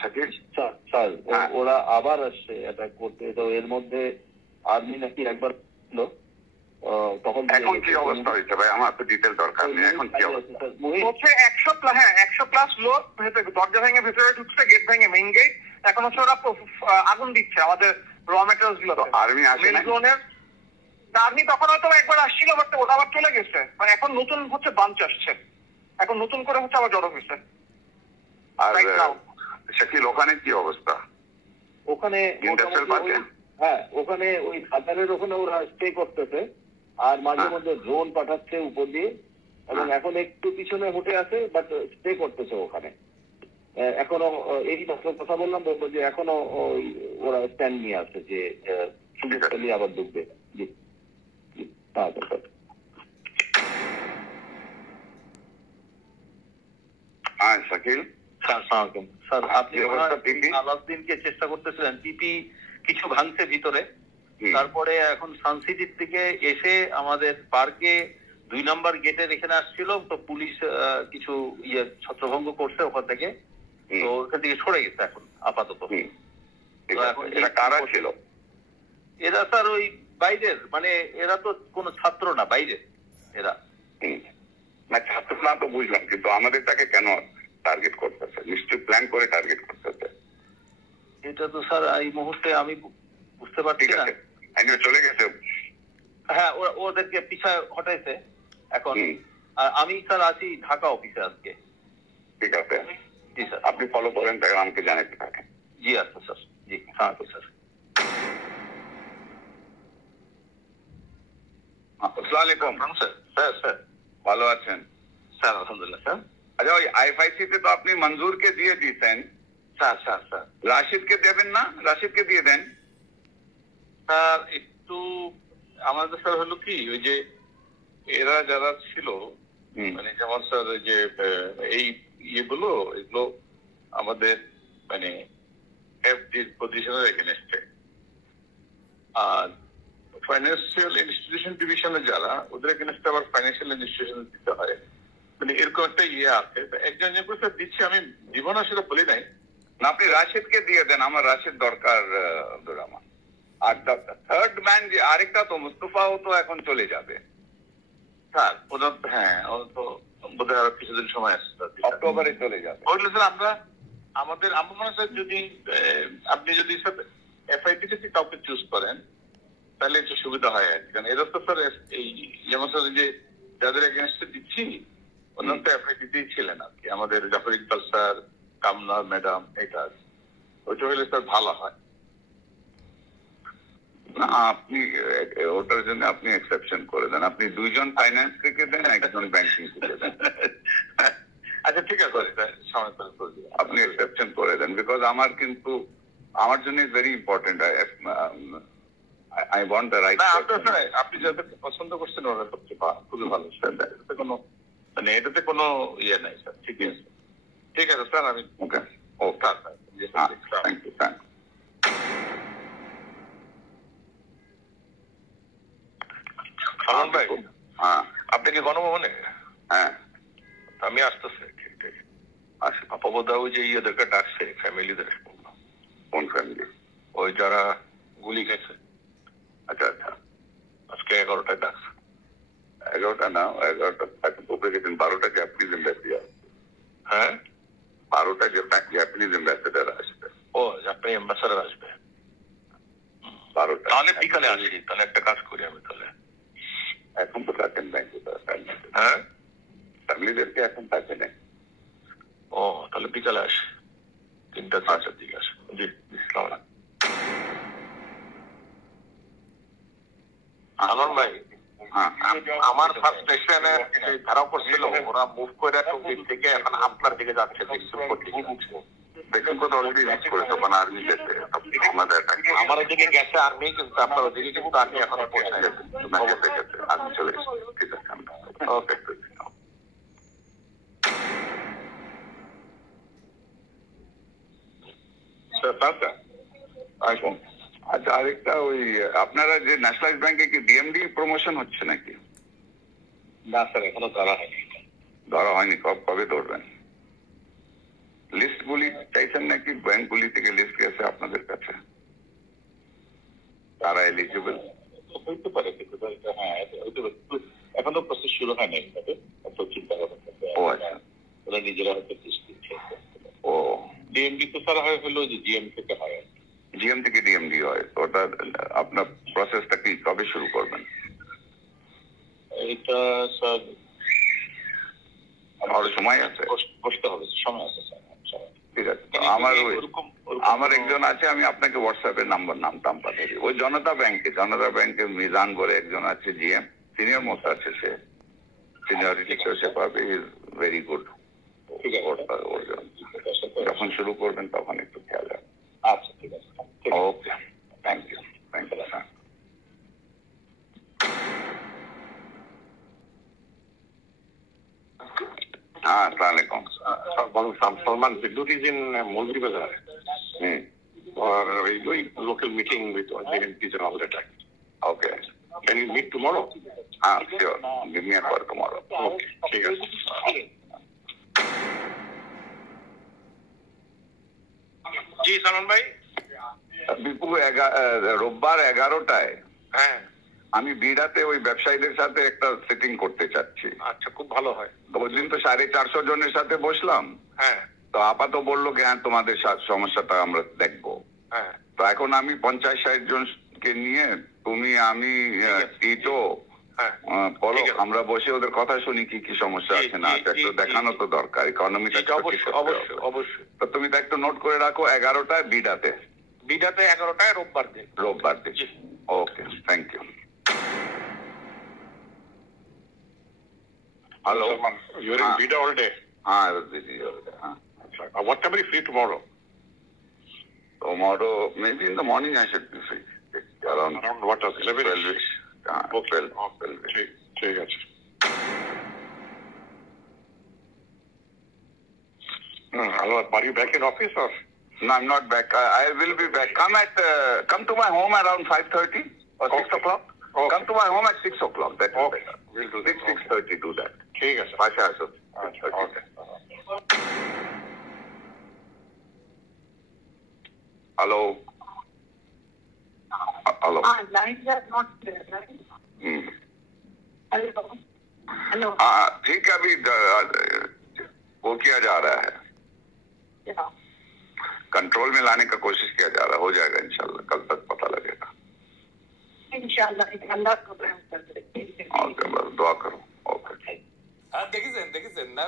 Shakil sir ওরা আবার আসছে অ্যাটাক করতে, তো এর মধ্যে আর্মি নাকি একবার তখন এখন কি অবস্থা হয়েছে ভাই? আমার তো ডিটেল দরকার নেই, এখন কি অবস্থা হচ্ছে? 100+ লোক দরজা ভেঙে ভেতরে ঢুকছে, গেট ভেঙে, মেইন গেট। এখন হচ্ছে ওরা আগুন দিচ্ছে আমাদের র মেটেরিয়ালস গুলো। আর্মি আসে না? আর্মি তখন হয়তো একবার আসছিল, বাট ওটা আবার চলে গেছে। মানে এখন নতুন হচ্ছে বাঞ্চ আসছে, এখন নতুন করে হচ্ছে আবার জড়ো হয়েছে। আর শাকিল ওখানে কি অবস্থা? ওখানে হ্যাঁ, ওখানে ওই খাতারের ওখানে ওরা স্টে করতেছে, আর মাঝে মধ্যে ড্রোন পাঠাচ্ছে উপর দিয়ে, এবং এখন একটু পিছনে উঠে আছে, বাট স্টে করতেছে ওখানে এখনো। এই মাত্র কথা বললাম, বলবো যে এখনো ওরা স্ট্যান্ড নিয়ে আছে যে সুযোগ পেলে আবার ঢুকবে। জি হ্যাঁ শাকিল। স্যার আপনি আলাউদ্দিনকে চেষ্টা করতেছিলেন, পিপি কিছু ভাঙছে ভিতরে, তারপরে এখন সানসিটির দিকে এসে আমাদের পার্কে 2 নম্বর গেটের এখানে আসছিল, তো পুলিশ কিছু ছত্রভঙ্গ করছে ওখান থেকে, তো ওখান থেকে সরে গেছে এখন আপাতত। কারা ছিল এরা? স্যার ওই বাইরের, মানে এরা তো কোনো ছাত্র না, বাইরে এরা। না ছাত্র না তো বুঝলাম, কিন্তু আমাদের তাকে কেন টার্গেট করতেছে? নিশ্চয়ই প্ল্যান করে টার্গেট করতেছে। এটা তো স্যার এই মুহূর্তে আমি বুঝতে পারছি না। চলে গেছে, হ্যাঁ ওদেরকে পিছায় হটাইছে এখন। আর আমি স্যার আছি ঢাকা অফিসে আজকে। ঠিক আছে, জি স্যার, আপনি ফলো করেন, তাই আমাকে জানাতে থাকেন। জি আচ্ছা স্যার, জি হ্যাঁ স্যার। আসসালামু আলাইকুম স্যার। স্যার ভালো আছেন? স্যার আলহামদুলিল্লাহ স্যার। আচ্ছা, ওই আইএফআইসি তে তো আপনি মঞ্জুরকে দিয়ে দিয়েছেন। স্যার স্যার স্যার রাশিদকে দেবেন না? রাশিদকে দিয়ে দেন। স্যার একটু আমাদের স্যার হলো কি, ওই যে এরা যারা ছিল, মানে যেমন স্যার যে এই এগুলো আমাদের মানে এফডির পজিশনের এগেনস্টে, আর ফাইন্যান্সিয়াল ইনস্টিটিউশন ডিভিশনে যারা, ওদের এগেনস্টে আবার ফাইন্যান্সিয়াল ইনস্টিটিউশন দিতে হয়, মানে এরকম একটা আছে। একজন স্যার দিচ্ছি, আমি দিব না সেটা বলি নাই। না, আপনি রাশিদকে দিয়ে দেন, আমার রাশিদ দরকার আব্দুর রহমান। আর থার্ড ম্যান যে আরেকটা তো মুস্তফাও তো এখন চলে যাবে স্যার। ওনার হ্যাঁ, ওনার তো বোধহয় আরো কিছুদিন সময় আছে, অক্টোবরে চলে যাবে। ওইগুলো স্যার আমরা আমাদের আমার মনে হয় যদি আপনি যদি স্যার এফআইটি থেকে কাউকে চুজ করেন তাহলে একটু সুবিধা হয় আর কি। কারণ এরা তো স্যার এই যেমন স্যার যে যাদের এগেনস্টে দিচ্ছি ওনার তো এফআইটিতেই ছিলেন আর কি, আমাদের জাফর ইকবাল স্যার, কামনা ম্যাডাম, এটা ওইটা হলে স্যার ভালো হয়। না, আপনি ওটার জন্য আপনি এক্সেপশন করে দেন। আপনি 2 জন ফাইন্যান্স থেকে দেন, 1 জন ব্যাংকিং থেকে দেন। আচ্ছা ঠিক আছে, আপনি এক্সেপশন করে দেন, বিকজ আমার কিন্তু আমার জন্য is very important. I want the right. আপনি যাদেরকে পছন্দ করছেন ওরা সবচেয়ে খুবই ভালো স্যার, এটাতে কোনো মানে এটাতে কোনো ইয়ে নাই স্যার। ঠিক আছে, ঠিক আছে স্যার, আমি ওকে থ্যাংক ইউ। ভাই, আপনি কি গণভবনে? হ্যাঁ, আমি আসতেছি। ঠিক ঠিক আসি। আপাবদা ওই যে ইয়েদেরকে ডাকছে, ফ্যামিলিদের। কোন ফ্যামিলি? ওই যারা গুলি খেয়েছে। আচ্ছা আচ্ছা, আজকে 11টায় ডাকছে। 11টা না, 11টা 12টা জাপানিজ এম্বাসিডার। হ্যাঁ, 12টা জাপানিজ এম্বাসিডার আসবে। ও জাপানি এম্বাসিডার আসবে 12টা। তাহলে বিকালে আসি, তাহলে একটা কাজ করি আমি। তাহলে এখন তো থাকেন ব্যাংকে? হ্যাঁ, ফ্যামিলিদেরকে এখন থাকে না। ও তাহলে বিকালে আসি, 3টা-4টার দিকে আসি। জি, ইসলাম আলম ভাই। আমার ফার্স্ট স্টেশনে ধারাও করছিল, ওরা মুভ করে দিক থেকে এখন আপনার দিকে যাচ্ছে। দেখুন কত অলরেডি রিচ করেছে ওখানে আর্মি গেছে আমাদের। আমার ওদিকে গেছে আর্মি, কিন্তু আপনার ওদিকে কিন্তু আর্মি এখনো পৌঁছে গেছে। আর্মি চলে গেছে। ঠিক আছে, ওকে। আচ্ছা, আরেকটা ওই আপনারা যে ন্যাশনালাইজ ব্যাংকে কি ডিএমডি প্রমোশন হচ্ছে নাকি? না স্যার, এখনো ধরা হয়নি। ধরা হয়নি? কবে ধরবেন? লিস্টগুলি চাইছেন নাকি? ব্যাংকগুলি থেকে লিস্ট গেছে আপনাদের কাছে, তারা এলিজিবল? হইতে পারে, কিন্তু হ্যাঁ হইতে পারে, এখনো প্রসেস শুরু হয় না এইভাবে, এত চিন্তা ভাবনা। ও আচ্ছা, ওরা নিজেরা হয়তো লিস্ট দিচ্ছে। ও ডিএমডি তো তারা হয় হলো যে জিএম থেকে হয়, জিএম থেকে ডিএমডি হয়, তো ওটা আপনার প্রসেসটা কি কবে শুরু করবেন? এটা স্যার আরো সময় আছে, বসতে হবে, সময় আছে স্যার। ঠিক আছে। আমার একজন আছে, আমি আপনাকে হোয়াটসঅ্যাপে নাম টাম পাঠিয়ে দিই। ওই জনতা ব্যাংকে মিজান বলে একজন আছে জিএম, সিনিয়র মোস্ট আছে, সে সিনিয়রিটি সে পাবে, ইজ ভেরি গুড। যখন শুরু করবেন তখন একটু খেয়াল রাখবেন। আচ্ছা ঠিক আছে, ওকে, থ্যাংক ইউ স্যার। हाँ, अस्सलामुअलैकुम। Salman Biddur is in Mulberry Bazaar for a local meeting with all the MPs and all that. Okay. Can you meet tomorrow? हाँ, sure. Give me a call tomorrow. Okay, ठीक है। জি সালমান ভাই। বিপু রোববার 11টায় হ্যাঁ, আমি বিড়াতে ওই ব্যবসায়ীদের সাথে একটা সেটিং করতে চাচ্ছি। আচ্ছা, খুব ভালো হয়। ওই দিন তো 450 জনের সাথে বসলাম, হ্যাঁ তো আপাতত বললো কি হ্যাঁ তোমাদের সমস্যাটা আমরা দেখবো। হ্যাঁ, তো এখন আমি 50-60 জনকে নিয়ে, তুমি আমি টিটো হ্যাঁ, বলো, ঠিক আছে। আমরা বসে ওদের কথা শুনি কি কি সমস্যা আছে না আছে, একটু দেখানো তো দরকার, ইকোনমিটা অবশ্যই অবশ্যই অবশ্যই। তো তুমি তো একটু নোট করে রাখো, 11টায় বিড়াতে 11টায় রোববার দিন। Okay, thank you. Hello. Salman, you're in Bida all day. हाँ, I was busy all day. हाँ. What time are you free tomorrow? Tomorrow, maybe in the morning I should be free. Around what time? 11? 12-ish. Okay. 12-ish. ঠিক আছে। Are you back in office or? No, I'm not back. I will be back. Come to my home around 5:30 or 6 o'clock. Okay. Come to my home at 6 o'clock. That is Okay. better. We'll do that. 6:30 do that. ঠিক আছে। Pasha Asad. আচ্ছা, okay. Hello. Hello. Lines are not clear, right? Hello. Hello. हाँ, ठीक है, अभी वो किया जा रहा है, Yeah. कंट्रोल में लाने का कोशिश किया जा रहा है, हो जाएगा इंशाल्लाह, कल तक पता लगेगा। Inshallah, Allah को प्रेम कर दे। ओके, बस दुआ करो। ओके। দেখেছেন না